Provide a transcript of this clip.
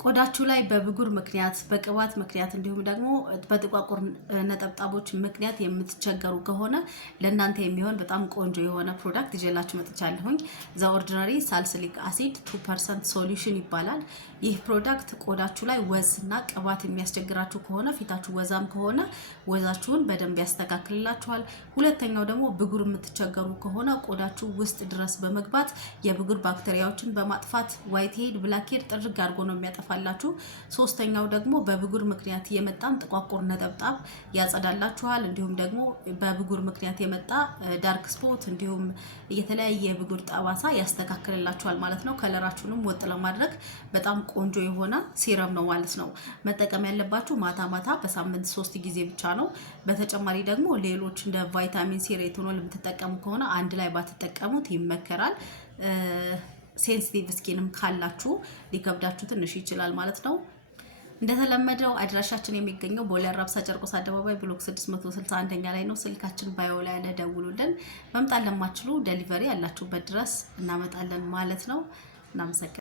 ቆዳችሁ ላይ በብጉር ምክንያት በቅባት ምክንያት እንዲሁም ደግሞ በጥቋቁር ነጠብጣቦች ምክንያት የምትቸገሩ ከሆነ ለእናንተ የሚሆን በጣም ቆንጆ የሆነ ፕሮዳክት ይዤላችሁ መጥቻለሁኝ። ዘ ኦርዲናሪ ሳልሲሊክ አሲድ 2% ሶሉሽን ይባላል። ይህ ፕሮዳክት ቆዳችሁ ላይ ወዝና ቅባት የሚያስቸግራችሁ ከሆነ ፊታችሁ ወዛም ከሆነ ወዛችሁን በደንብ ያስተካክልላችኋል። ሁለተኛው ደግሞ ብጉር የምትቸገሩ ከሆነ ቆዳችሁ ውስጥ ድረስ በመግባት የብጉር ባክቴሪያዎችን በማጥፋት ዋይት ሄድ ብላክ ሄድ ጥርግ አድርጎ ነው የሚያጠፋላችሁ። ሶስተኛው ደግሞ በብጉር ምክንያት የመጣን ጥቋቁር ነጠብጣብ ያጸዳላችኋል። እንዲሁም ደግሞ በብጉር ምክንያት የመጣ ዳርክ ስፖት እንዲሁም የተለያየ የብጉር ጠባሳ ያስተካክልላችኋል ማለት ነው። ከለራችሁንም ወጥ ለማድረግ በጣም ቆንጆ የሆነ ሲረም ነው ማለት ነው። መጠቀም ያለባችሁ ማታ ማታ በሳምንት 3 ጊዜ ብቻ ነው። በተጨማሪ ደግሞ ሌሎች እንደ ቫይታሚን ሲ ሬቲኖል የምትጠቀሙ ከሆነ አንድ ላይ ባትጠቀሙት ይመከራል። ሴንሲቲቭ ስኪንም ካላችሁ ሊከብዳችሁ ትንሽ ይችላል ማለት ነው። እንደተለመደው አድራሻችን የሚገኘው ቦሌ አራብሳ ጨርቆስ አደባባይ ብሎክ 661ኛ ላይ ነው። ስልካችን ባዮ ላይ ያለ ደውሉልን። መምጣት ለማትችሉ ዴሊቨሪ ያላችሁበት ድረስ እናመጣለን ማለት ነው። እናመሰግናለን።